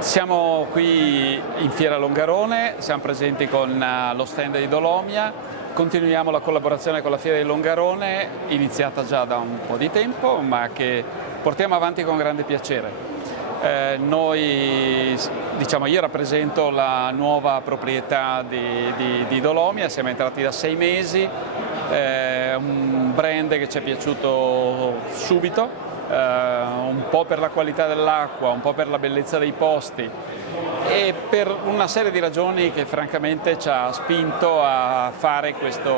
Siamo qui in Fiera Longarone, siamo presenti con lo stand di Dolomia, continuiamo la collaborazione con la Fiera di Longarone, iniziata già da un po' di tempo, ma che portiamo avanti con grande piacere. Io rappresento la nuova proprietà di Dolomia, siamo entrati da 6 mesi, un brand che ci è piaciuto subito, un po' per la qualità dell'acqua, un po' per la bellezza dei posti e per una serie di ragioni che francamente ci ha spinto a fare questa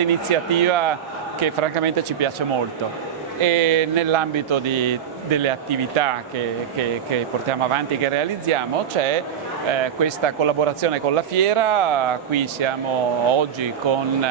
iniziativa che francamente ci piace molto. E nell'ambito delle attività che portiamo avanti, che realizziamo, c'è questa collaborazione con la fiera. Qui siamo oggi con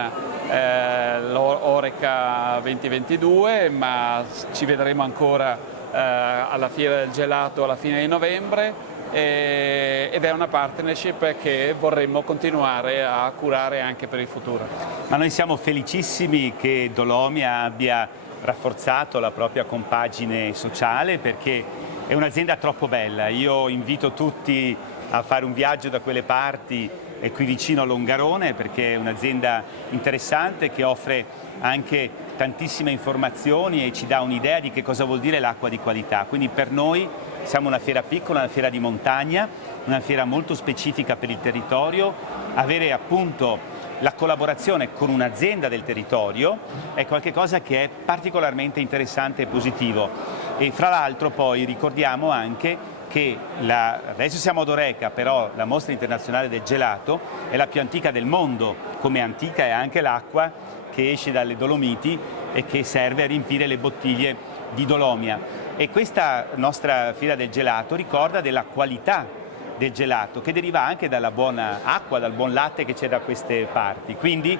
l'Oreca 2022, ma ci vedremo ancora alla Fiera del Gelato alla fine di novembre ed è una partnership che vorremmo continuare a curare anche per il futuro. Ma noi siamo felicissimi che Dolomia abbia rafforzato la propria compagine sociale, perché è un'azienda troppo bella. Io invito tutti a fare un viaggio da quelle parti, è qui vicino a Longarone, perché è un'azienda interessante che offre anche tantissime informazioni e ci dà un'idea di che cosa vuol dire l'acqua di qualità. Quindi per noi siamo una fiera piccola, una fiera di montagna, una fiera molto specifica per il territorio. Avere appunto la collaborazione con un'azienda del territorio è qualcosa che è particolarmente interessante e positivo. E fra l'altro poi ricordiamo anche che adesso siamo ad Oreca, però la mostra internazionale del gelato è la più antica del mondo, come antica è anche l'acqua che esce dalle Dolomiti e che serve a riempire le bottiglie di Dolomia. E questa nostra fiera del gelato ricorda della qualità del gelato, che deriva anche dalla buona acqua, dal buon latte che c'è da queste parti. Quindi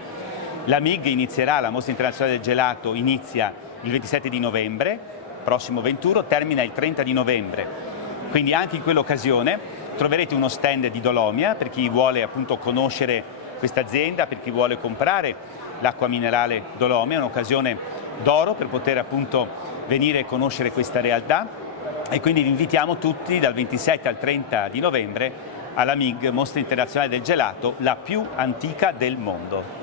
la MIG inizierà, la mostra internazionale del gelato inizia il 27 di novembre, prossimo 21, termina il 30 di novembre. Quindi anche in quell'occasione troverete uno stand di Dolomia per chi vuole appunto conoscere questa azienda, per chi vuole comprare l'acqua minerale Dolomia. È un'occasione d'oro per poter appunto venire a conoscere questa realtà. E quindi vi invitiamo tutti dal 27 al 30 di novembre alla MIG, Mostra Internazionale del Gelato, la più antica del mondo.